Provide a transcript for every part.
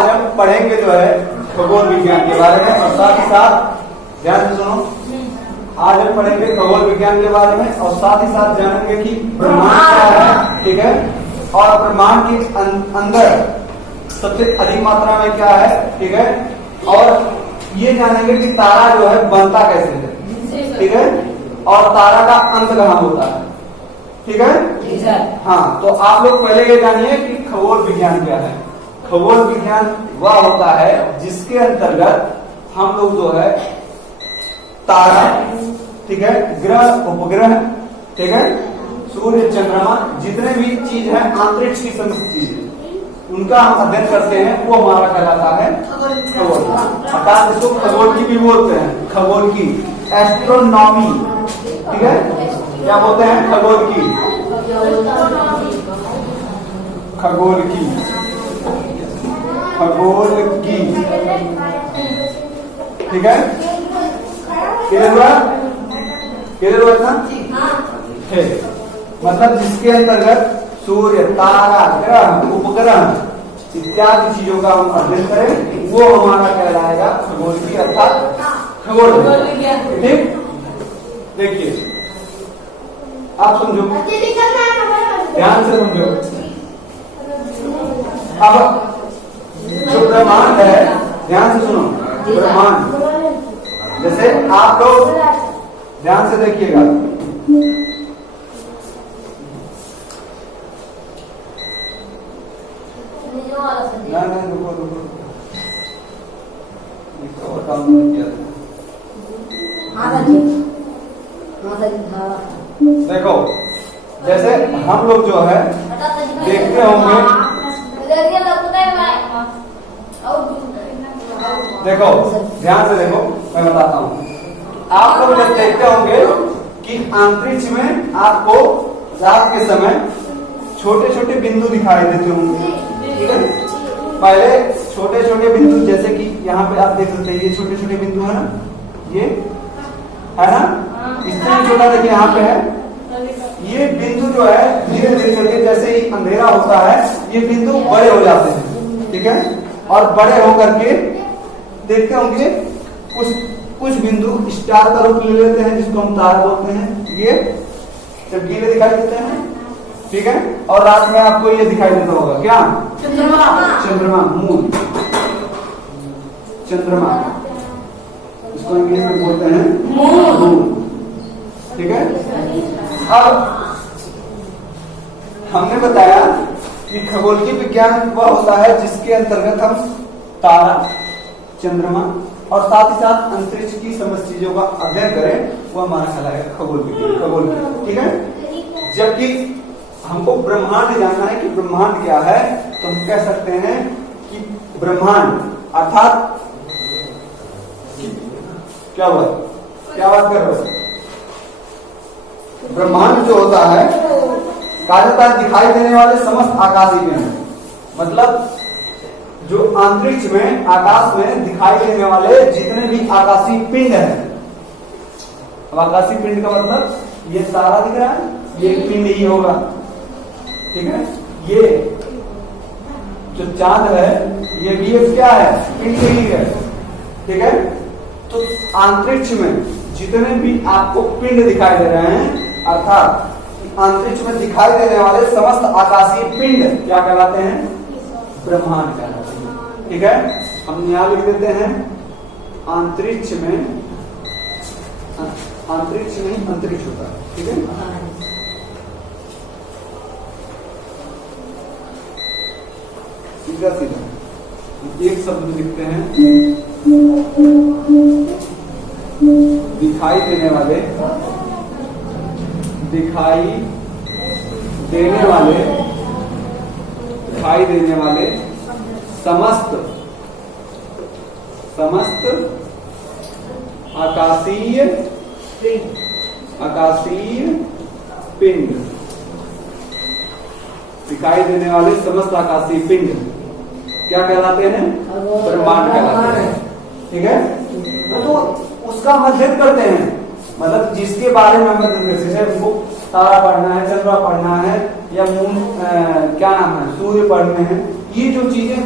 आज हम पढ़ेंगे जो है खगोल विज्ञान के बारे में, और साथ ही साथ ध्यान से सुनो, आज हम पढ़ेंगे खगोल विज्ञान के बारे में और साथ ही साथ जानेंगे कि ब्रह्मांड क्या है, ठीक है, और ब्रह्मांड के अंदर सबसे अधिक मात्रा में क्या है, ठीक है, और ये जानेंगे कि तारा जो है बनता कैसे है, ठीक है, और तारा का अंत कहाँ होता है, ठीक है। हाँ, तो आप लोग पहले ये जानिए कि खगोल विज्ञान क्या है। खगोल विज्ञान वह होता है जिसके अंतर्गत हम लोग जो है तारा, ठीक है, ग्रह उपग्रह, ठीक है, सूर्य चंद्रमा, जितने भी चीज है अंतरिक्ष की समस्त चीज उनका हम अध्ययन करते हैं, वो हमारा कहलाता है खगोल। अर्थात इसको खगोल की भी बोलते हैं, खगोल की, एस्ट्रोनॉमी, ठीक है, क्या बोलते हैं, खगोल की, खगोल की, खगोल की, ठीक है, क्लियर हुआ, क्लियर हुआ था, मतलब जिसके अंतर्गत सूर्य, तारा, ग्रह, उपग्रह इत्यादि चीजों का हम अध्ययन करें, वो हमारा कहलाएगा खगोल की, अर्थात खगोल, ठीक। देखिए आप समझो, ध्यान से समझो। अब जो ब्रह्मांड है, ध्यान से सुनो, ब्रह्मांड, जैसे आप लोग ध्यान से देखिएगा, रुको रुको, इसको और काम नहीं किया। देखो, जैसे हम लोग जो है देखते होंगे, देखो ध्यान से देखो, मैं बताता हूँ, आप लोग जब देखते होंगे कि अंतरिक्ष में आपको रात के समय छोटे छोटे बिंदु दिखाई देते होंगे, ठीक है, पहले छोटे छोटे बिंदु, जैसे कि यहाँ पे आप देख सकते हैं, ये छोटे छोटे बिंदु है ना, ये है ना, इससे छोटा देखिए यहाँ पे है, ये बिंदु जो है धीरे धीरे करके जैसे ही अंधेरा होता है ये बिंदु बड़े हो जाते हैं, ठीक है, और बड़े होकर के देखते होंगे कुछ बिंदु स्टार का रूप ले लेते हैं, जिसको हम तारा बोलते हैं, ये चमकीले दिखाई देते हैं, ठीक है, और रात में आपको ये दिखाई देता होगा, क्या, चंद्रमा, चंद्रमा, मून, चंद्रमा, इसको इंग्लिश में बोलते हैं मून, ठीक है। अब हमने बताया कि खगोल की विज्ञान वह होता है जिसके अंतर्गत हम तारा, चंद्रमा और साथ ही साथ अंतरिक्ष की समस्त चीजों का अध्ययन करें, वो हमारा कहलाएगा खगोल विज्ञान, खगोल, ठीक है। जबकि हमको ब्रह्मांड जानना है कि ब्रह्मांड क्या है, तो हम कह सकते हैं कि ब्रह्मांड अर्थात क्या हुआ, क्या बात कर रहे हो, ब्रह्मांड जो होता है कहा जाता है दिखाई देने वाले समस्त आकाशीय पिंड, मतलब जो अंतरिक्ष में, आकाश में दिखाई देने वाले जितने भी आकाशीय पिंड हैं। अब आकाशीय पिंड का मतलब ये तारा दिख रहा है, ये पिंड ही होगा, ठीक है, ये जो चांद है ये भी एक क्या है, पिंड ही है, ठीक है। तो अंतरिक्ष में जितने भी आपको पिंड दिखाई दे रहे हैं, अर्थात अंतरिक्ष में दिखाई देने वाले समस्त आकाशीय पिंड क्या कहलाते हैं, ब्रह्मांड कहलाते हैं, ठीक है। हम यहाँ लिख देते हैं अंतरिक्ष में, अंतरिक्ष नहीं अंतरिक्ष होता है, ठीक है। सीधा सीधा एक शब्द लिखते हैं, दिखाई देने वाले, दिखाई देने वाले, दिखाई देने वाले समस्त, समस्त आकाशीय, आकाशीय पिंड, दिखाई देने वाले समस्त आकाशीय पिंड क्या कहलाते हैं, ब्रह्मांड कहलाते हैं, ठीक है। तो उसका अध्ययन करते हैं, मतलब जिसके बारे में हमें जैसे वो तारा पढ़ना है, चंद्रमा पढ़ना है, या मून क्या नाम है, सूर्य पढ़ने हैं, ये जो चीजें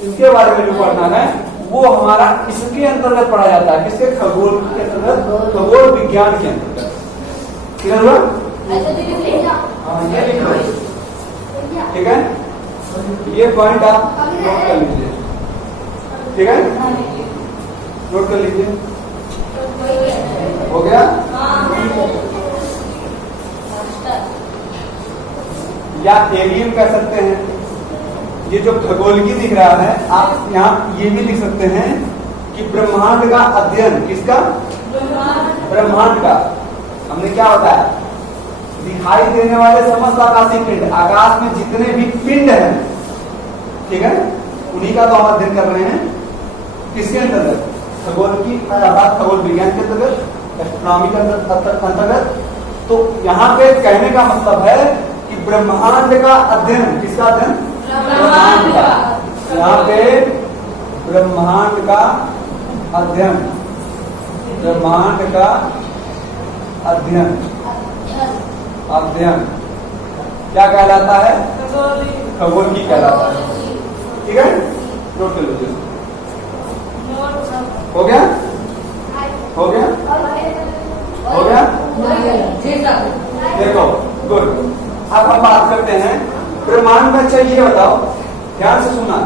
इनके बारे में जो पढ़ना है वो हमारा इसके अंतर्गत पढ़ा जाता है। किसके? खगोल के अंतर्गत, खगोल विज्ञान के अंतर्गत। क्लियर हुआ? हाँ, ये लिख लो, ठीक है। ये पॉइंट आप नोट कर लीजिए, ठीक है, नोट कर लीजिए। हो गया? या एलियन कह सकते हैं। ये जो खगोलकी दिख रहा है, आप यहाँ ये भी लिख सकते हैं कि ब्रह्मांड का अध्ययन। किसका? ब्रह्मांड का। हमने क्या होता है? दिखाई देने वाले समस्त आकाशीय पिंड, आकाश में जितने भी पिंड हैं, ठीक है, उन्हीं का तो हम अध्ययन कर रहे हैं। किसके अंतर्गत? खगोल की अर्थात खगोल विज्ञान के अंतर्गत, एस्ट्रोनॉमी के अंतर्गत। तो यहाँ पे कहने का मतलब है कि ब्रह्मांड का अध्ययन। किसका अध्ययन? ब्रह्मांड का। यहाँ पे ब्रह्मांड का अध्ययन, ब्रह्मांड का अध्ययन, अध्ययन क्या कहलाता है? खगोलकी कहलाता है, ठीक है। नोट कर लीजिए। हो गया? हो गया? हो गया? देखो, गुड। अब हम बात करते हैं ब्रह्मांड में। अच्छा ये बताओ, ध्यान से सुना,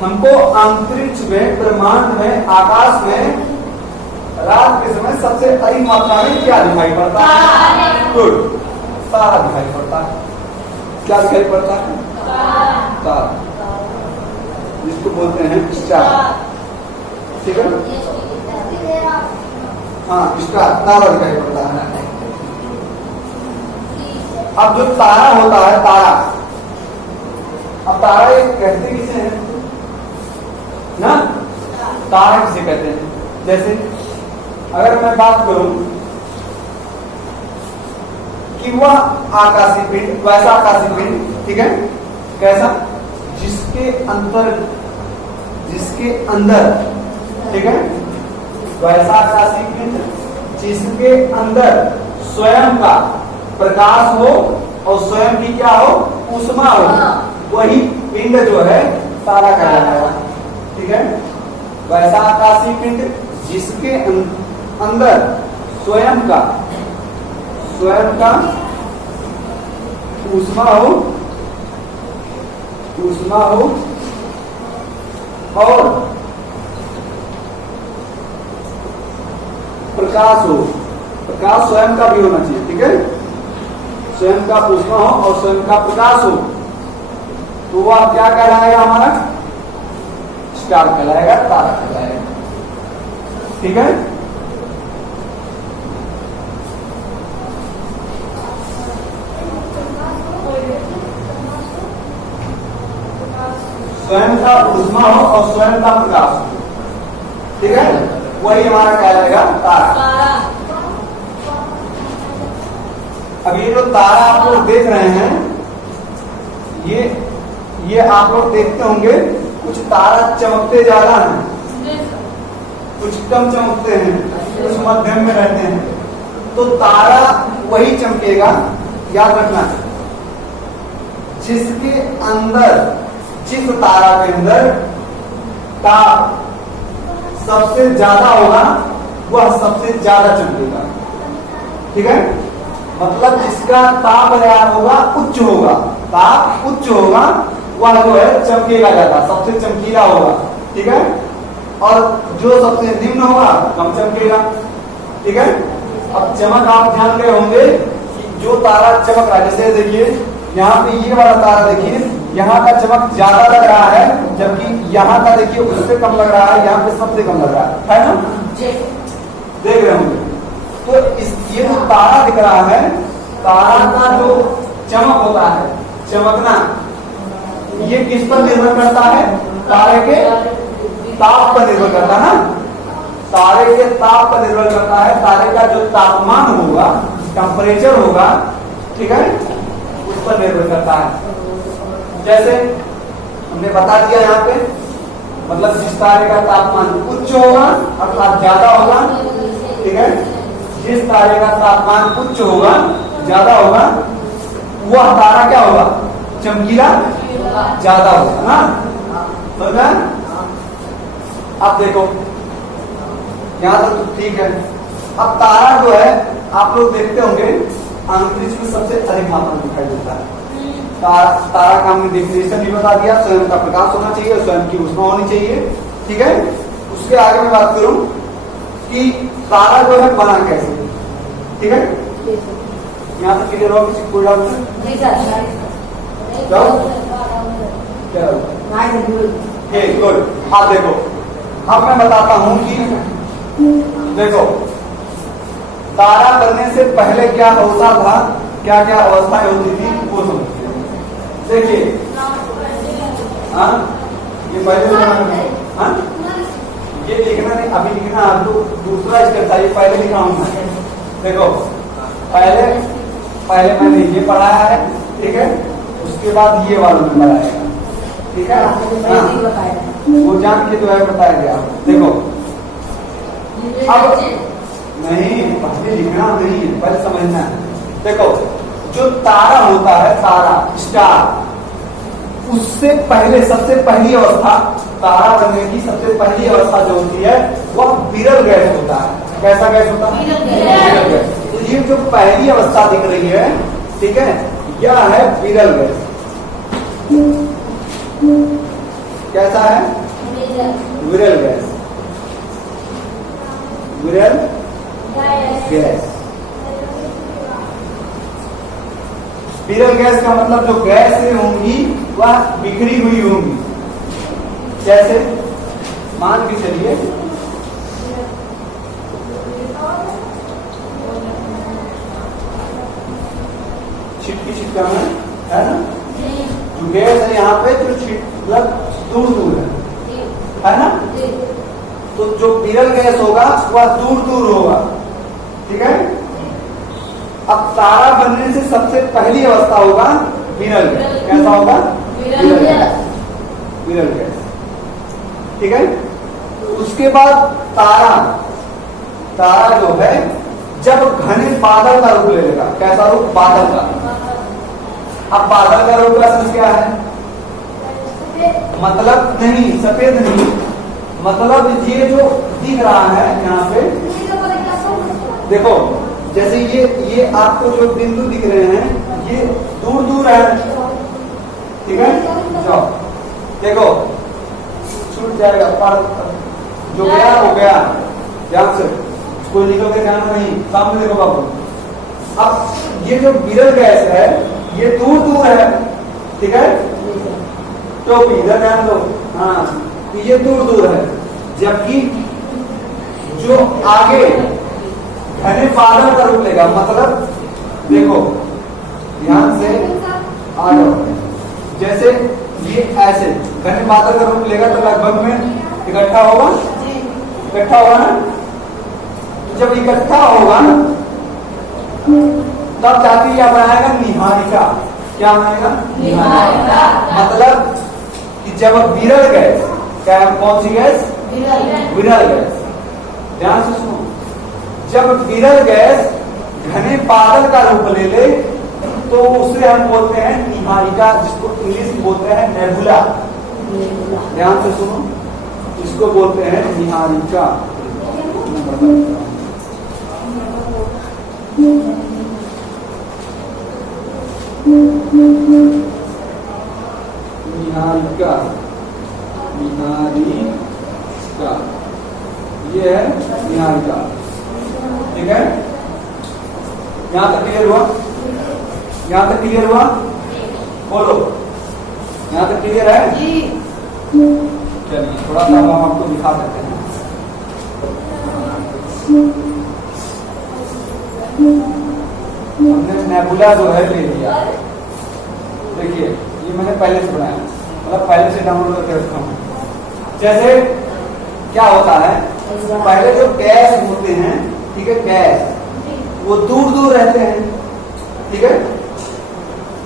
हमको अंतरिक्ष में, ब्रह्मांड में, आकाश में रात के समय सबसे अधिक मात्रा में क्या दिखाई पड़ता है? गुड, तारा दिखाई पड़ता है। क्या दिखाई पड़ता है? तारा, जिसको बोलते हैं स्टार, ठीक है। हाँ, स्टार, तारा दिखाई पड़ता है। अब जो तारा होता है, तारा, अब तारा एक कहते किसे हैं ना? तारा किसे कहते हैं? जैसे अगर मैं बात करूं कि वह आकाशीय पिंड, वैसा आकाशीय पिंड, ठीक है, कैसा? जिसके अंदर, ठीक है, वैसा आकाशीय पिंड जिसके अंदर स्वयं का प्रकाश हो और स्वयं की क्या हो? ऊष्मा हो, वही पिंड जो है तारा कहलाता है, ठीक है। वैसा आकाशीय पिंड जिसके अंदर स्वयं का ऊष्मा हो और प्रकाश हो। प्रकाश स्वयं का भी होना चाहिए, ठीक है। स्वयं का ऊष्मा हो और स्वयं का प्रकाश हो, तो वह क्या कहलाएगा? हमारा स्टार कहलाएगा, तारा कहलाएगा, ठीक है। स्वयं का ऊष्मा हो और स्वयं का प्रकाश हो, ठीक है, वही हमारा कहलाएगा तारा। अब ये जो तारा आप लोग देख रहे हैं, ये आप लोग देखते होंगे, कुछ तारा चमकते ज्यादा हैं, कुछ कम चमकते हैं, कुछ मध्यम में रहते हैं। तो तारा वही चमकेगा, याद रखना। जिसके अंदर, जिस तारा के अंदर ताप सबसे ज्यादा होगा, वह सबसे ज्यादा चमकेगा, ठीक है। मतलब जिसका ताप तैयार होगा, उच्च होगा, ताप उच्च होगा, वह जो है चमकेगा ज्यादा, सबसे चमकीला होगा, ठीक है। और जो सबसे निम्न होगा, कम चमकेगा, ठीक है। अब चमक आप ध्यान रहे होंगे कि जो तारा चमक रहा है, जैसे देखिए यहाँ पे ये वाला तारा, देखिए यहाँ का चमक ज्यादा लग रहा है, जबकि यहाँ का देखिए उससे कम लग रहा है, यहाँ पे सबसे कम लग रहा है ना? देख रहे होंगे। तो ये जो तारा दिख रहा है, तारा का जो चमक होता है, चमकना, ये किस पर निर्भर करता है? तारे के ताप पर निर्भर करता है ना? तारे के ताप पर निर्भर करता है। तारे का जो तापमान होगा, टेम्परेचर होगा, ठीक है, उस पर निर्भर करता है। जैसे हमने बता दिया यहाँ पे, मतलब जिस तारे का तापमान उच्च होगा अर्थात ज्यादा होगा, ठीक है, जिस तारे का तापमान उच्च होगा, ज्यादा होगा, वह तारा क्या होगा? चमकीला ज्यादा होगा ना। समझा? अब देखो यहाँ तक तो ठीक है। अब तारा जो है आप लोग देखते होंगे अंतरिक्ष में सबसे अधिक मात्रा में दिखाई देता है। तारा का हमने डेफिनेशन भी बता दिया, स्वयं का प्रकाश होना चाहिए, स्वयं की ऊष्मा होनी चाहिए, ठीक है। उसके आगे मैं बात करूं कि तारा जो है बना कैसे, ठीक है। यहाँ तक क्लियर हो? किसी कोई डाउट नहीं? गुड। आप देखो, अब मैं बताता हूं कि देखो तारा बनने से पहले क्या होता था, क्या क्या अवस्थाएं होती थी वो समझते हैं। देखिए हाँ, ये पहले हाँ ये लिखना नहीं, अभी लिखना आपको दूसरा स्टेप था, ये पहले लिखाऊंगा। देखो पहले मैंने ये पढ़ाया है, ठीक है, उसके बाद ये वाला नंबर आएगा, ठीक है। वो जान के जो है बताया गया। देखो अब नहीं, पहले लिखना नहीं है, पहले समझना है। देखो जो तारा होता है, तारा स्टार, उससे पहले सबसे पहली अवस्था, तारा बनने की सबसे पहली अवस्था जो होती है वह विरल गैस होता है। कैसा गैस होता है? विरल गैस। तो ये जो पहली अवस्था दिख रही है, ठीक है, यह है विरल गैस। कैसा है? विरल गैस। विरल गैस। विरल गैस का मतलब जो गैसें होंगी वह बिखरी हुई होंगी। जैसे मान के चलिए छिटकी छिटका है ना, जो गैस है यहाँ पे जो मतलब दूर दूर है ना, तो जो विरल गैस होगा वह दूर दूर होगा, ठीक है। अब तारा बनने से सबसे पहली अवस्था होगा विरल गैस। कैसा होगा? विरल गैस, ठीक है। उसके बाद तारा जो है जब घने बादल का रूप ले लेगा। कैसा रूप? बादल का। अब बादल का रूप का समझ क्या है? मतलब नहीं, सफेद नहीं, मतलब ये जो दिख रहा है यहाँ पे, देखो जैसे ये आपको जो बिंदु दिख रहे हैं ये दूर दूर है, ठीक है। जाओ देखो छूट जाएगा, पर जो गया हो गया, ध्यान से, कोई निकल के जाना नहीं, सामने देखो बाबू। अब ये जो विरल गैस है ये दूर दूर है, ठीक है, तो इधर ध्यान दो, हाँ, तो ये दूर दूर है, जबकि जो आगे घने बादल का रूप लेगा, मतलब देखो ध्यान से आ जाओ, जैसे ये ऐसे घने बादल का रूप लेगा तो लगभग में इकट्ठा होगा ना। जब इकट्ठा होगा तब जाके क्या बनाएगा? निहारिका। क्या बनाएगा? निहारिका। मतलब कि जब विरल गैस, क्या कौन सी गैस? विरल गैस। ध्यान से सुनो, जब विरल गैस घने बादल का रूप ले ले तो उसे हम बोलते हैं निहारिका, जिसको इंग्लिश में बोलते हैं नेबुला। ध्यान से सुनो, इसको बोलते हैं निहारिका। निहारिका, निहारिका, ये है निहारिका, ठीक है। यहां तक क्लियर हुआ? यहां तक क्लियर हुआ? बोलो, यहां तक क्लियर है? चलिए थोड़ा सा हम आपको दिखा देते हैं। हमने नेबुला जो है ले लिया, देखिए ये मैंने पहले से बनाया, मतलब पहले से डाउनलोड करके रखा हूँ। जैसे क्या होता है, पहले जो गैस होते हैं, ठीक है, गैस वो दूर दूर रहते हैं, ठीक है,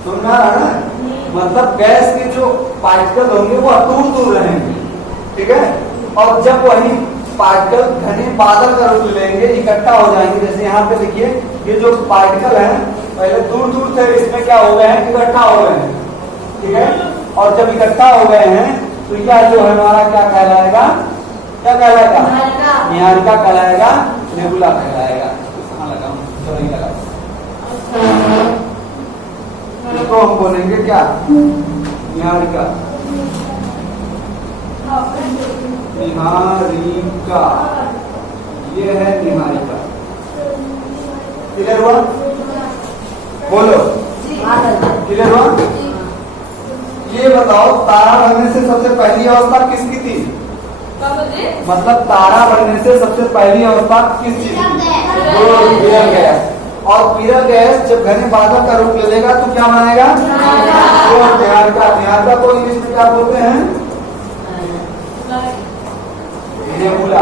सुनना है ना, मतलब गैस के जो पार्टिकल होंगे वो दूर दूर रहेंगे, ठीक है। और जब वही पार्टिकल घने बादल का रूप लेंगे, इकट्ठा हो जाएंगे, जैसे यहाँ पे देखिए ये जो पार्टिकल है पहले दूर दूर थे, इसमें क्या हो गए हैं? इकट्ठा हो गए हैं, ठीक है। और जब इकट्ठा हो गए हैं तो यह जो है हमारा क्या कहलाएगा, क्या कहलाएगा, निहारिका कहलाएगा, नेबुला कहलाएगा। कहाँ लगा हूँ, चलो नहीं लगा, इसको हम बोलेंगे क्या, निहारिका, निहारिका, ये है निहारिका। क्लियर हुआ, बोलो क्लियर हुआ। ये बताओ तारा बनने से सबसे पहली अवस्था किसकी थी, मतलब तारा बनने से सबसे पहली अवस्था किस चीज की, विरल गैस। और विरल गैस जब घने बादल का रूप ले लेगा तो क्या बनाएगा, निहारिका। निहारिका को इंग्लिश में क्या बोलते हैं, नेबुला।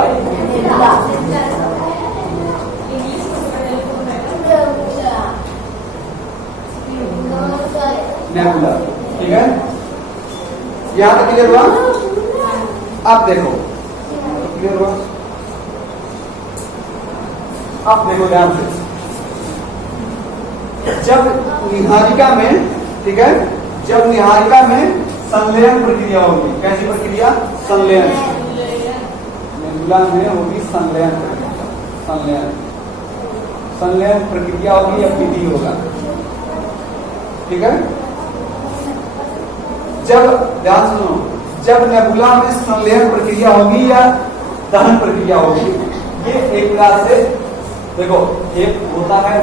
नेबुला, ठीक है, यहाँ तक क्लियर हुआ। अब देखो क्लियर हुआ, अब देखो ध्यान से, जब निहारिका में, ठीक है, जब निहारिका में संलयन प्रक्रिया होगी, कैसी प्रक्रिया, संलयन, नेबुला में होगी संलयन प्रक्रिया, संलयन, संलयन प्रक्रिया होगी या विधि होगा, ठीक है। जब ध्यान सुनो, जब नेबुला में संलयन प्रक्रिया होगी या दहन प्रक्रिया होगी, ये एक प्रकार से देखो, एक होता है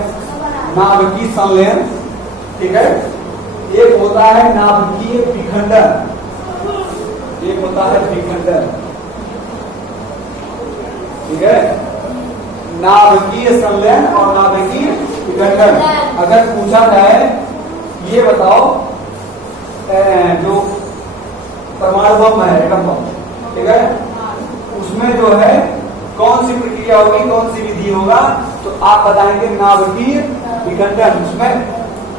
नाभिकीय संलयन, ठीक है, एक होता है नाभिकीय विखंडन, एक होता है विखंडन, ठीक है, नाभिकीय संलयन और नाभिकीय विखंडन। अगर पूछा जाए ये बताओ, जो परमाणु बम है, एटम बम, ठीक है, उसमें जो है कौन सी प्रक्रिया होगी, कौन सी विधि होगा, तो आप बताएंगे नाभिकीय विखंडन। उसमें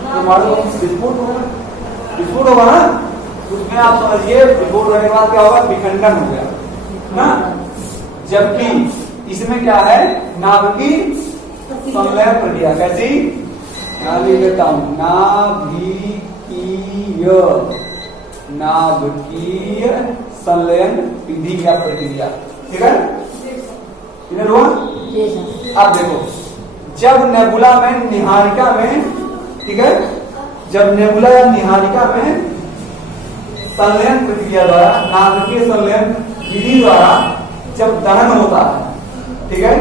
परमाणु विस्फोट होगा, विस्फोट होगा ना, उसमें आप समझिए विस्फोट होने के बाद क्या होगा, विखंडन हो गया ना। जबकि इसमें क्या है, नाभिकीय संलयन प्रक्रिया, कैसी, लिख देता हूं, नाभिकीय संलयन विधि या प्रक्रिया, ठीक है, क्लियर हुआ। अब देखो, जब नेबुला में निहारिका में, ठीक है, जब नेबुला या निहारिका में संलयन प्रक्रिया द्वारा, नाभिकीय संलयन विधि द्वारा जब दहन होता है, ठीक है,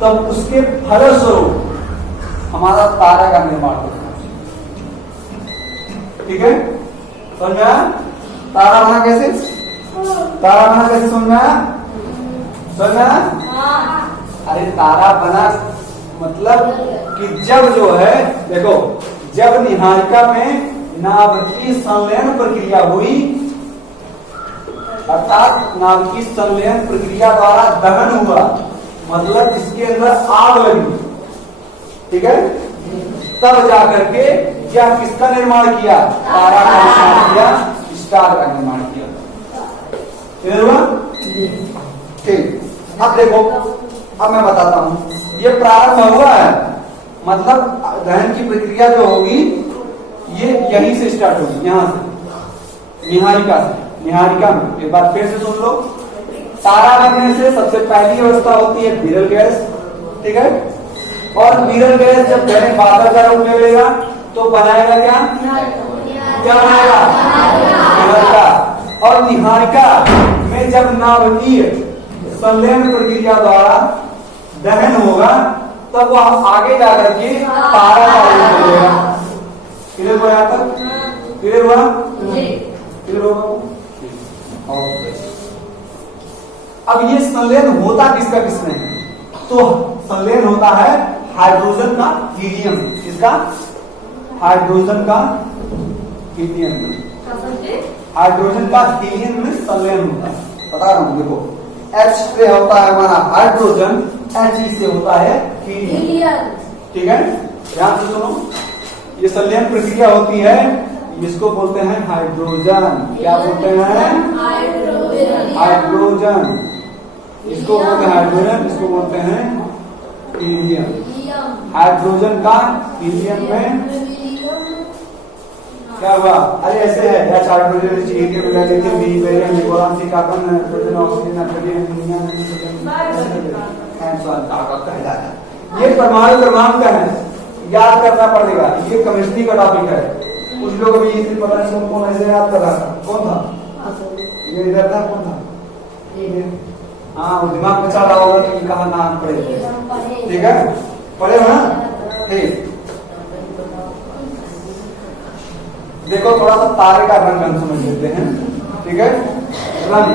तब उसके फलस्वरूप हमारा तारा का निर्माण होता है, ठीक है, समझ में आया, तारा बना कैसे, तारा बना कैसे, समझ में आया, समझ में आया। अरे तारा बना मतलब कि जब जो है, देखो, जब निहारिका में नाभिकीय संलयन प्रक्रिया हुई, अर्थात नाभिकीय संलयन प्रक्रिया द्वारा दहन हुआ, मतलब इसके अंदर आग लगी, ठीक है, तब जाकर के क्या किसका निर्माण किया, तारा का निर्माण किया, स्टार का निर्माण किया, क्लियर हुआ, ठीक। अब देखो, अब मैं बताता हूं, ये प्रारंभ हुआ है, मतलब दहन की प्रक्रिया जो होगी ये यहीं से स्टार्ट होगी, यहां से, निहारिका से, निहारिका में। एक बार फिर से सुन लो, तारा बनने से सबसे पहली अवस्था होती है विरल गैस, ठीक है, और विरल गैस जब घने बादल का रूप ले लेगा तो बनाएगा क्या, क्या बनाएगा, निहारिका। और निहारिका में जब नाभिकीय संलयन प्रक्रिया द्वारा दहन होगा तब वह आगे जाकर के तारा का रूप ले लेगा। क्लियर हुआ, यहाँ तक क्लियर हुआ, क्लियर होगा। अब ये संलयन होता किसका किसमें, तो संलयन होता है हाइड्रोजन का हीलियम, किसका, हाइड्रोजन का हीलियम में, हाइड्रोजन का हीलियम में संलयन होता है। बता रहा हूं, देखो, H से होता है हमारा हाइड्रोजन, He से होता है हीलियम, ठीक है, ध्यान से सुनो, ये संलयन प्रक्रिया होती है, इसको बोलते हैं हाइड्रोजन, क्या बोलते हैं, हाइड्रोजन, इसको बोलते हैं हाइड्रोजन, इसको बोलते हैं हीलियम। हाइड्रोजन का हीलियम में क्या हुआ? अरे ऐसे है या चार बजे चाहिए के बिना लेते बी वेरिएंट निकोलाम सी कार्बन नाइट्रोजन ऑक्सीजन नाइट्रोजन ताकत कहलाता है। ये परमाणु क्रमांक है, याद करना पड़ेगा। ये केमिस्ट्री का टॉपिक है। कुछ लोग अभी इसे पता नहीं कौन ऐसे याद कर रहा था। कौन था ये? इधर था। कौन था? हाँ, वो दिमाग में चल रहा होगा कि कहाँ नाम पड़े। ठीक है, पढ़े हो ना? ठीक, देखो थोड़ा सा तारे का रंग समझ लेते हैं। ठीक है, रंग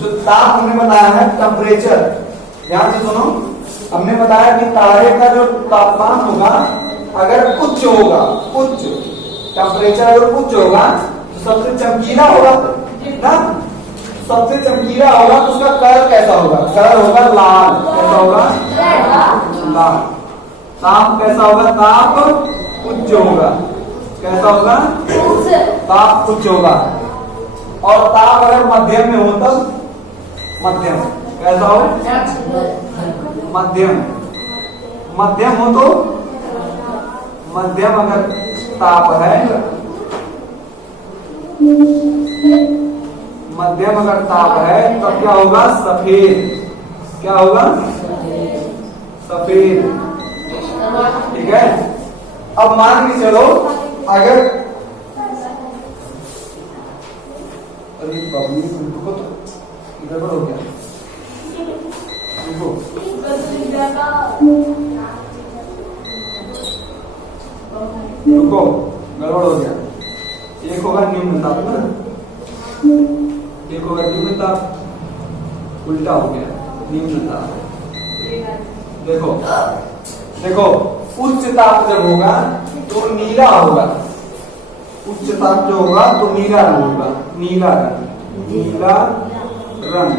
जो ताप हमने बताया है टेम्परेचर, ध्यान से सुनो। हमने बताया कि तारे का जो तापमान होगा अगर उच्च होगा, उच्च टेम्परेचर अगर उच्च होगा तो सबसे चमकीला होगा ना, सबसे चमकीला होगा तो उसका कलर कैसा होगा? कलर होगा लाल। कैसा होगा? लाल। ताप कैसा होगा? ताप उच्च होगा। कैसा होगा? ताप उच्च होगा। और ताप अगर मध्यम में हो तब मध्यम। कैसा हो? मध्यम। मध्यम हो तो मध्यम अगर ताप है, मध्यम अगर ताप है तब क्या होगा? सफेद। क्या होगा? सफेद। ठीक है, अब मान के चलो अगर अरे बबली को तो गड़बड़ हो गया। रुको, गड़बड़ हो गया। एक होगा निम्न ताप ना, एक होगा निम्न ताप, उल्टा हो गया निम्न ताप। देखो देखो, उच्च ताप जब होगा तो नीला होगा। उच्च ताप जो होगा तो नीला रंग होगा, नीला रंग, नीला रंग।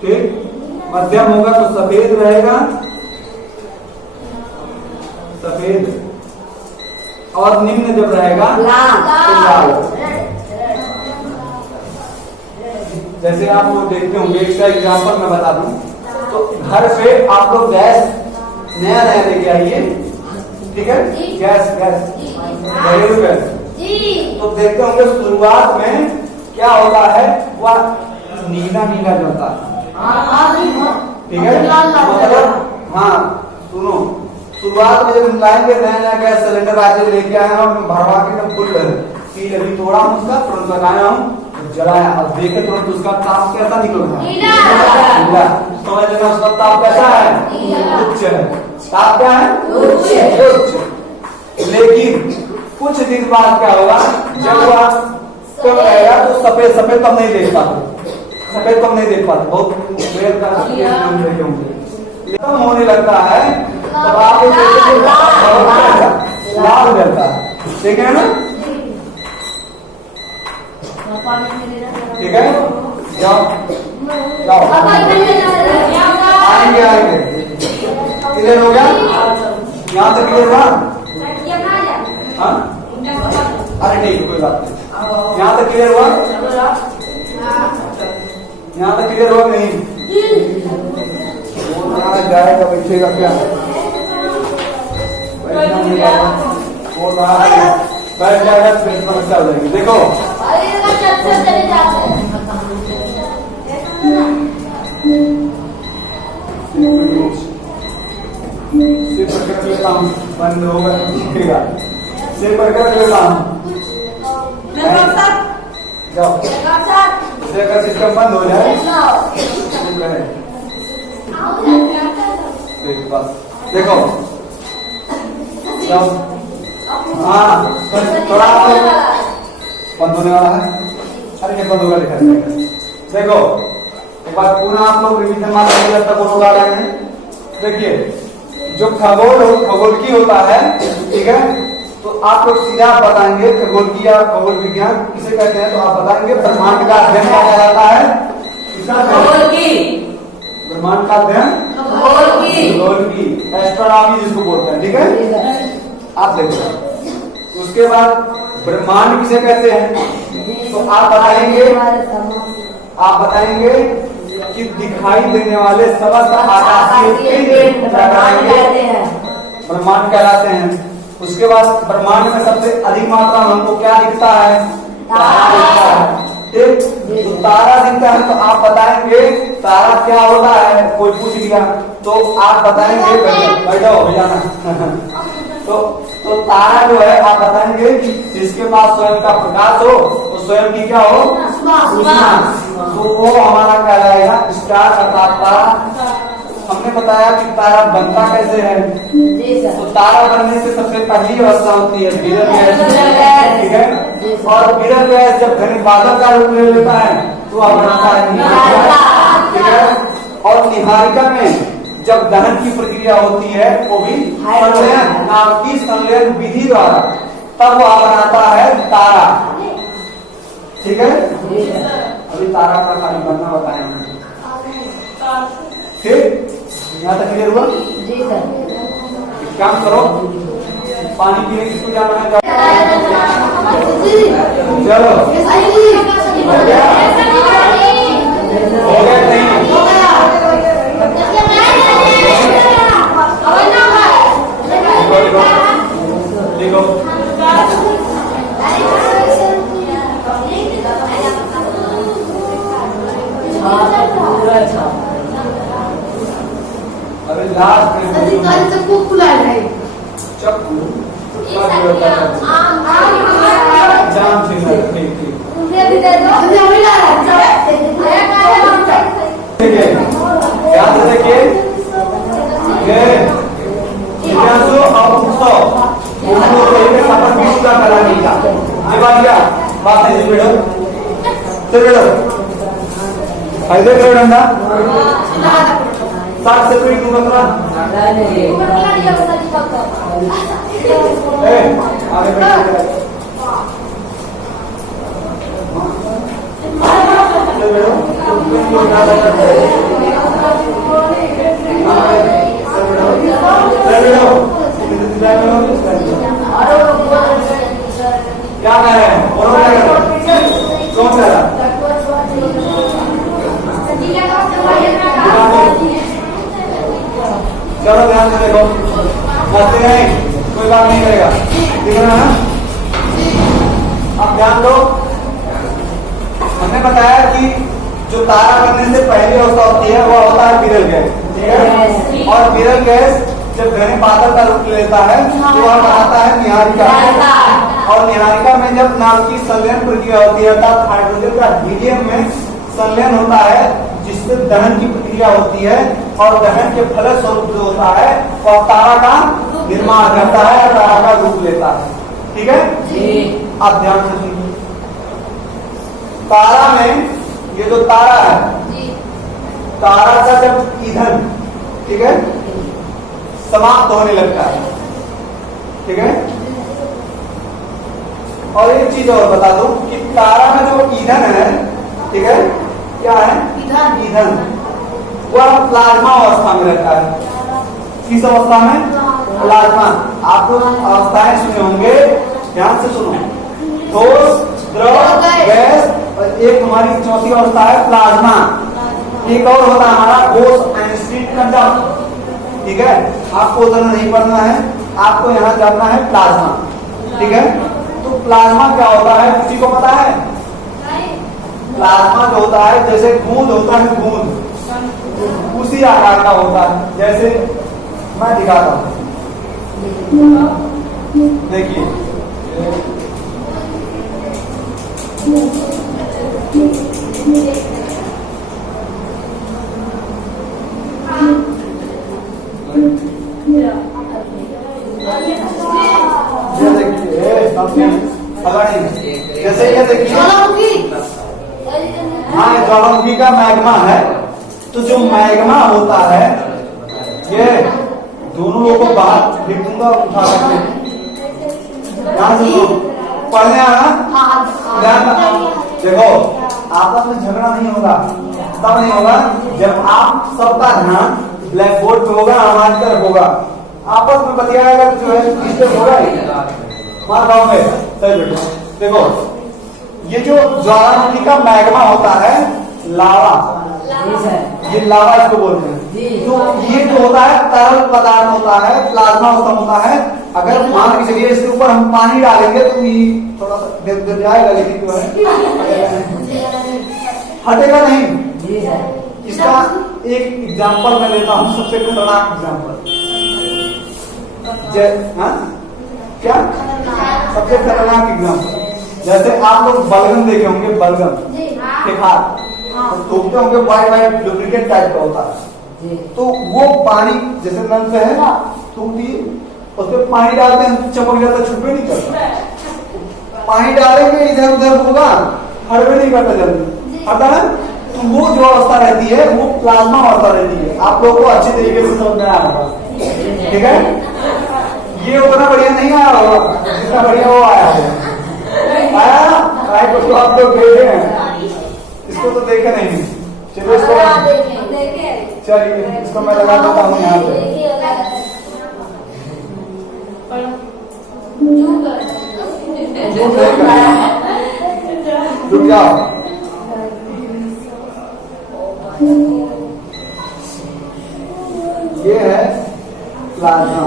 ठीक, मध्यम होगा तो सफेद रहेगा, सफेद। और निम्न जब रहेगा तो लाल। जैसे आप लोग देखते होंगे, एक का एग्जाम्पल मैं बता दूं तो घर पे आप लोग गैस नया नया लेके आइए। ठीक है, गैस घरेलू गैस। तो देखते होंगे शुरुआत में क्या होता है, वह नीला नीला जलता है। ठीक है, मतलब हाँ सुनो, शुरुआत में जब लाएंगे नया नया गैस सिलेंडर आज लेके आया हूँ, भरवा के एकदम फुल सील अभी तोड़ा हूँ उसका, तुरंत लगाया हूँ, जलाया। अब देखे तुरंत उसका ताप कैसा निकल रहा है? समझ लेना उसका ताप कैसा है? उच्च है। ताप क्या है? उच्च। लेकिन कुछ दिन बाद क्या होगा, जब वह कम रहेगा तो सफेद सफेद कम नहीं देख पाते, सफेद कम नहीं देख पाते, बहुत देर का कम होने लगता है तब आप लाल जलता है। ठीक है ना? ठीक है, जाओ जाओ, आएंगे आएंगे। क्लियर हो गया? यहाँ तक क्लियर हुआ? हाँ, अरे नहीं कोई बात नहीं। यहाँ तक क्लियर हुआ? यहाँ तक क्लियर हुआ नहीं? जाएगा बैठेगा क्या? बैठ जाएगा फिर समस्या हो जाएगी। देखो सिर्फ कर लेता हूँ, बंद होगा दिखेगा। सिर्फ कर लेता हूँ, जाओ अगर सिस्टम बंद हो जाए बस। देखो जाओ, हाँ थोड़ा बंद होने वाला है। अरे नहीं बंद होगा, लिखा देखो एक बार पुनः आप लोग रिवीजन मान लीजिए जब तक वो लोग आ रहे हैं। देखिए जो खगोल की होता है, ठीक है, तो आप लोग सीधा बताएंगे खगोल की या खगोल विज्ञान किसे कहते हैं, तो आप बताएंगे ब्रह्मांड का अध्ययन क्या कहलाता है? ब्रह्मांड का अध्ययन खगोल की, एस्ट्रोनॉमी जिसको बोलते हैं। ठीक है, आप देखो उसके बाद ब्रह्मांड किसे कहते हैं, तो आप बताएंगे कि दिखाई देने वाले समस्त आकाशीय पिंड ब्रह्मांड कहलाते हैं। उसके बाद ब्रह्मांड में सबसे अधिक मात्रा में हमको क्या दिखता है? तारा दिखता है। ठीक, तो तारा दिखता है तो आप बताएंगे तारा क्या होता है? कोई पूछ लिया तो आप बताएंगे, बैठो भैया तो तारा जो है आप बताएंगे कि जिसके पास स्वयं का प्रकाश हो तो स्वयं की क्या हो? तो वो हमारा कहलाएगा स्टार अर्थात तारा। हमने बताया कि तारा बनता कैसे है, तो तारा बनने से सबसे पहली अवस्था होती है विरल गैस, ठीक है। और विरल गैस जब घने बादल का रूप ले लेता है तो वह बनता है निहारिका, ठीक है। और निहारिका में जब दहन की प्रक्रिया होती है वो भी संलयन नाम की संलयन विधि द्वारा, तब वह बनाता है तारा, ठीक है। अभी तारा का खाली बनना बताएंगे, ठीक। यहाँ तक क्लियर हुआ? जी सर। एक काम करो, पानी पीने किसको जाना है? चलो हो गया नहीं? देखो अरे लास्ट में चक्कू खुला है, चक्कू जाम ठीक ठीक ध्यान से देखिए, बात है मैडम, फायदे करो डंडा 60 से कोई दूर रखना, क्या कह रहे हैं? कौन सा चलो ध्यान से देखो, हंसते नहीं, कोई बात नहीं करेगा, ठीक है ना? अब ध्यान दो, हमने बताया कि जो तारा बनने से पहली अवस्था होती है वह होता है विरल गैस, ठीक है। और विरल गैस जब घने बादल का रूप लेता है तो वह बनाता है निहारिका, और निहारिका में जब नाम की संलयन प्रक्रिया होती है अर्थात हाइड्रोजन का हीलियम में संलयन होता है जिससे दहन की प्रक्रिया होती है, और दहन के फलस्वरूप जो होता है वह तारा का निर्माण करता है और तारा का रूप लेता है, ठीक है जी। आप ध्यान से सुनिए, तारा में ये जो तारा है, तारा का जब ईंधन, ठीक है, समाप्त होने लगता है, ठीक है। और एक चीज और बता दूं कि तारा में जो ईंधन है, ठीक है, क्या है? ईंधन वह प्लाज्मा अवस्था में रहता है। किस अवस्था में? प्लाज्मा। आप लोग अवस्थाएं सुने होंगे, ध्यान से सुनो, ठोस, द्रव, गैस, और एक हमारी चौथी अवस्था है प्लाज्मा। एक और होता है हमारा ठोस एसिड कंडक्ट, ठीक है। आपको उधर नहीं पढ़ना है, आपको यहाँ जानना है प्लाज्मा, ठीक है। तो प्लाज्मा क्या होता है किसी को पता है? प्लाज्मा जो होता है जैसे बूंद होता है, बूंद उसी आकार का होता है, जैसे मैं दिखाता हूँ, देखिए जैसे ये देखिए, हाँ ज्वालामुखी का मैग्मा है। तो जो मैग्मा होता है ये दोनों लोगों को बाहर फेंक दूंगा, उठा करके यहाँ से पढ़ने आना, देखो आपस में झगड़ा नहीं होगा, तब नहीं होगा जब आप सबका ध्यान ब्लैक बोर्ड पे होगा, हमारी तरफ होगा, आपस में बतियाएगा जो है डिस्टर्ब होगा ही मार गाँव में। सही बेटा देखो, ये जो ज्वालामुखी का मैग्मा होता है लावा, जी सर। ये लावा इसको बोलते हैं। जी। तो ये जो होता है तरल पदार्थ होता है, प्लाज्मा अवस्था होता है। अगर मान के चलिए इसके ऊपर हम पानी डालेंगे तो ये थोड़ा सा देर जाएगा, लेकिन जो है हटेगा नहीं। जी सर। इसका एक एग्जाम्पल मैं लेता हूँ, सबसे खतरनाक एग्जाम्पल। क्या सबसे खतरनाक एग्जाम्पल, जैसे आप लोग बलगम देखे होंगे, बलगम के खाद तो थूकते होंगे, वाइट वाइट डुप्लीकेट टाइप का होता है। तो वो पानी जैसे नल से है थूकती, उसमें पानी डालते हैं, चमक जाता है, छुपे नहीं करता। पानी डालेंगे इधर उधर होगा, हड़बे नहीं करता जल्दी, हटा है। तो वो जो अवस्था रहती है वो प्लाज्मा अवस्था रहती है। आप लोगों को अच्छे तरीके से समझ में आया होगा, ठीक है। ये उतना बढ़िया नहीं आया होगा जितना बढ़िया वो आया है। आया तो आप लोग देखे हैं, इसको तो देखे नहीं। चलिए इसको, चलिए इसको मैं लगा देता हूँ यहाँ पे। रुक जाओ, ये है प्लाज्मा।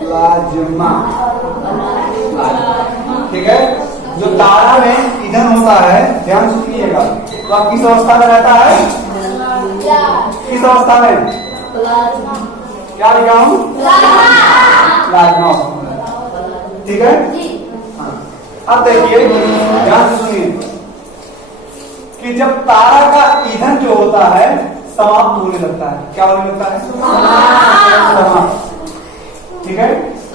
प्लाज्मा, ठीक है। जो तारा में ईंधन होता है, ध्यान सुनिएगा, तो आप किस अवस्था में रहता है? किस अवस्था में? क्या लिखा हूँ? प्लाज्मा, ठीक है। अब देखिए, ध्यान से सुनिए कि जब तारा का ईंधन जो होता है समाप्त होने लगता है, क्या होने लगता है? समाप्त, ठीक है।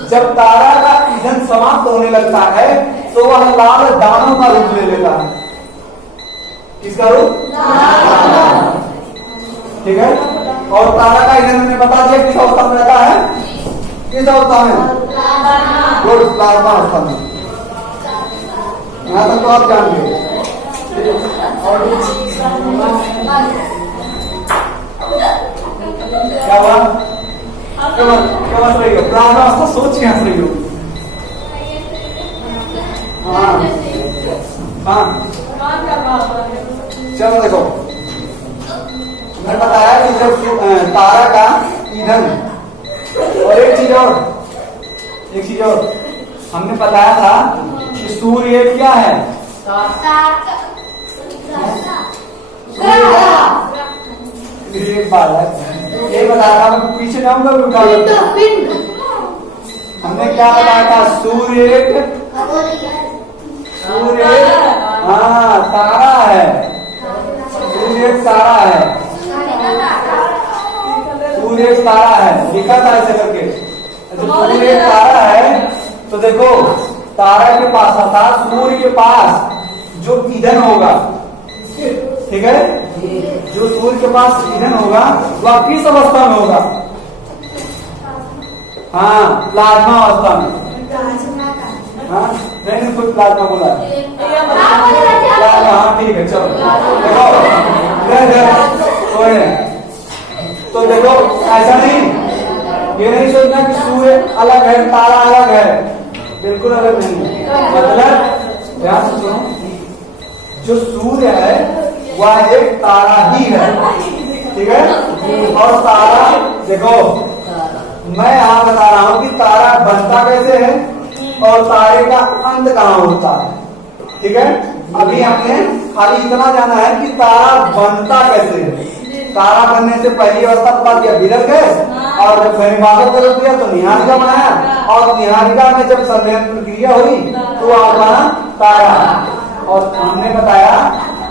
जब तारा का ईंधन समाप्त होने लगता है तो वह लाल दानों का रूप ले लेता है। किसका रूप? ठीक है। और तारा का ईंधन हमने बता दिया किस अवस्था में रहता है, किस अवस्था में? गुड, प्लाज्मा अवस्था में। यहाँ तक तो आप जान गए। क्या हुआ? क्या हंस रही हो? प्लाज्मा अवस्था सोच के हंस रही हो? हाँ, चलो देखो, मैंने बताया कि जब तारा का ईंधन, और एक चीज और हमने बताया था कि सूर्य क्या है? एक बात है, ये बताया था, मैं पीछे जाऊंगा भी उठा लेता। हमने क्या बताया था? सूर्य, हाँ तारा है, सूर्य तारा है, सूर्य तारा है, लिखा था ऐसे करके। सूर्य तारा है तो देखो, तारा के पास था, सूर्य के पास जो ईंधन होगा, ठीक है, जो सूर्य के पास ईंधन होगा वह किस अवस्था में होगा? हाँ, प्लाज्मा अवस्था में। हाँ, नहीं कुछ प्लाज्मा बोला, प्लाज्मा, हाँ ठीक है, चलो देखो, तो देखो ऐसा नहीं, ये नहीं सोचना कि सूर्य अलग है तारा अलग है, बिल्कुल अलग नहीं। मतलब ध्यान से सुनो, जो सूर्य है वह एक तारा ही है, ठीक है। और तारा देखो, मैं यहाँ बता रहा हूँ कि तारा बनता कैसे है और तारे का अंत कहाँ होता है, ठीक है। अभी हमने खाली इतना जाना है कि तारा बनता कैसे है। तारा बनने से पहली अवस्था बता दिया, विरल गए, और जब घनीभाजन कर दिया तो निहारिका बनाया, और निहारिका में जब संवेदन प्रक्रिया हुई तो आप बना तारा। और हमने बताया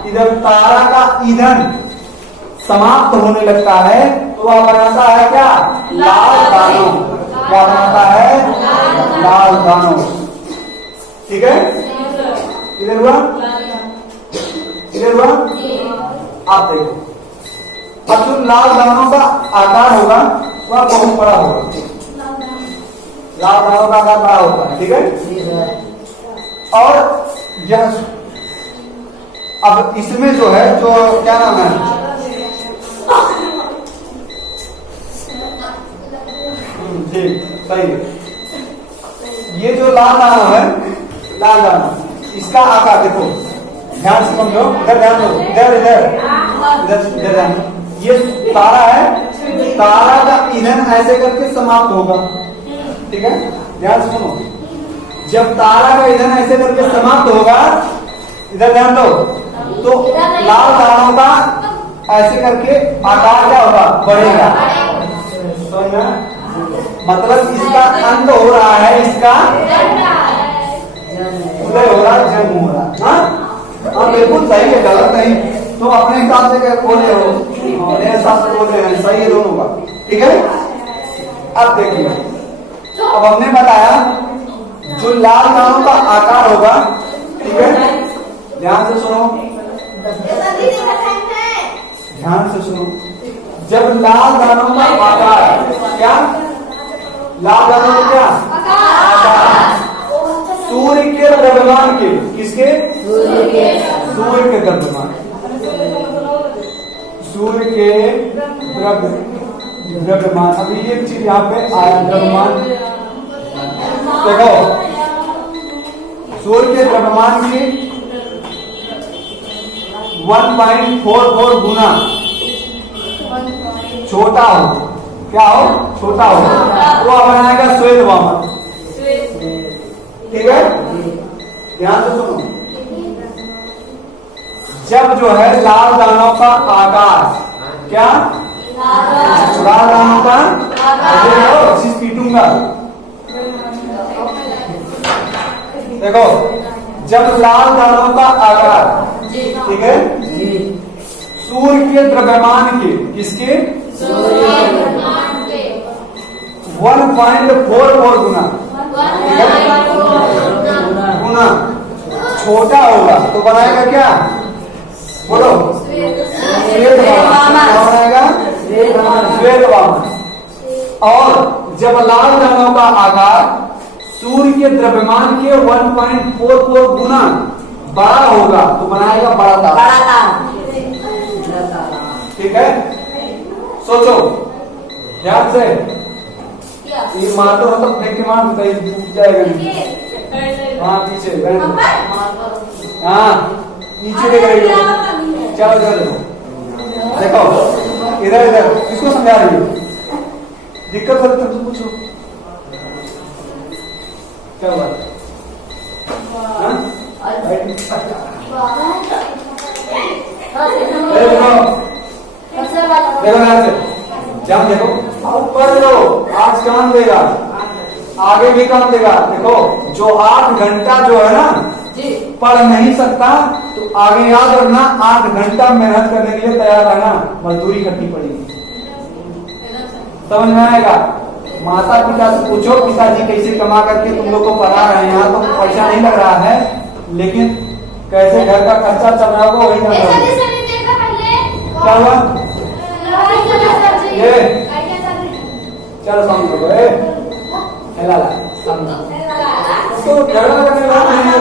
कि जब तारा का ईंधन समाप्त होने लगता है तो वह बनाता है क्या? लाल दानों। क्या बनाता है? लाल दानों, ठीक है। इधर हुआ, इधर हुआ। आप देखो, अब जो लाल दानों का आकार होगा वह बहुत बड़ा होगा, लाल दानों का आकार बड़ा होता है, ठीक है। और यह अब इसमें जो है, जो क्या नाम है, ठीक, सही है। ये जो लाल दाना है, लाल दाना, इसका आकार देखो, ध्यान से समझो, इधर ध्यान दो, इधर इधर इधर इधर ध्यान दो। ये तारा है, तारा का ईंधन ऐसे करके समाप्त होगा, ठीक है, ध्यान से सुनो। जब तारा का ईंधन ऐसे करके समाप्त होगा, इधर ध्यान दो, तो लाल दानों का ऐसे करके आकार क्या होगा, बढ़ेगा, समझ में? मतलब इसका अंत हो रहा है, इसका उदय हो रहा है, जन्म हो रहा है। हाँ, बिल्कुल सही है, गलत नहीं। तो अपने हिसाब से क्या बोले हो, मेरे हिसाब से बोल रहे हैं, सही है दोनों का, ठीक है। अब देखिए, अब हमने बताया जो लाल दानों का आकार होगा, ठीक है, ध्यान से सुनो, ध्यान से सुनो। जब लाल दानों का आकार, क्या लाल दानों का क्या आकार, सूर्य के द्रव्यमान के, किसके, सूर्य के द्रव्यमान, सूर्य के द्रव्यमान। अभी एक चीज यहाँ पे आया, द्रव्यमान देखो, सूर्य के द्रव्यमान की 1.44 गुना छोटा हो, क्या हो, छोटा हो, वो बनाएगा श्वेत वामन, ठीक है। ध्यान से सुनो, जब जो है लाल दानों का आकार, क्या लाल दानों का आकार, चीज पीटूंगा, देखो, जब लाल दानों का आकार, ठीक है, सूर्य के द्रव्यमान के, किसके, 1.44 गुना गुना छोटा होगा, तो बनाएगा क्या, बोलो, श्वेत वामन, बनाएगा श्वेत वामन। और जब लाल दानों का आकार सूर्य के द्रव्यमान के 1.44 गुना बड़ा होगा, तो बनाएगा बड़ा तारा, ठीक है। सोचो ध्यान से, ये मारते हो तो फेंक के मार डूब जाएगा, हाँ पीछे, हाँ नीचे देख रही हो, चलो चलो देखो, इधर इधर किसको समझा रही हो, दिक्कत हो तो पूछो, क्या हुआ, देखो ध्यान से, ध्यान देखो, अब पढ़ लो, आज काम देगा, आगे भी काम देगा। देखो, जो 8 घंटा जो है ना, पढ़ नहीं सकता, तो आगे याद रखना, 8 घंटा मेहनत करने के लिए तैयार रहना, मजदूरी करनी पड़ेगी, समझ में आएगा। माता पिता से पूछो, पिताजी कैसे कमा करके तुम लोग को पढ़ा रहे हैं, यहाँ तो पैसा नहीं लग रहा है, लेकिन कैसे घर का खर्चा चल रहा होगा वही कर रहा है। क्या हुआ ये, चलो समझो, तो झगड़ा करने वाला नहीं है,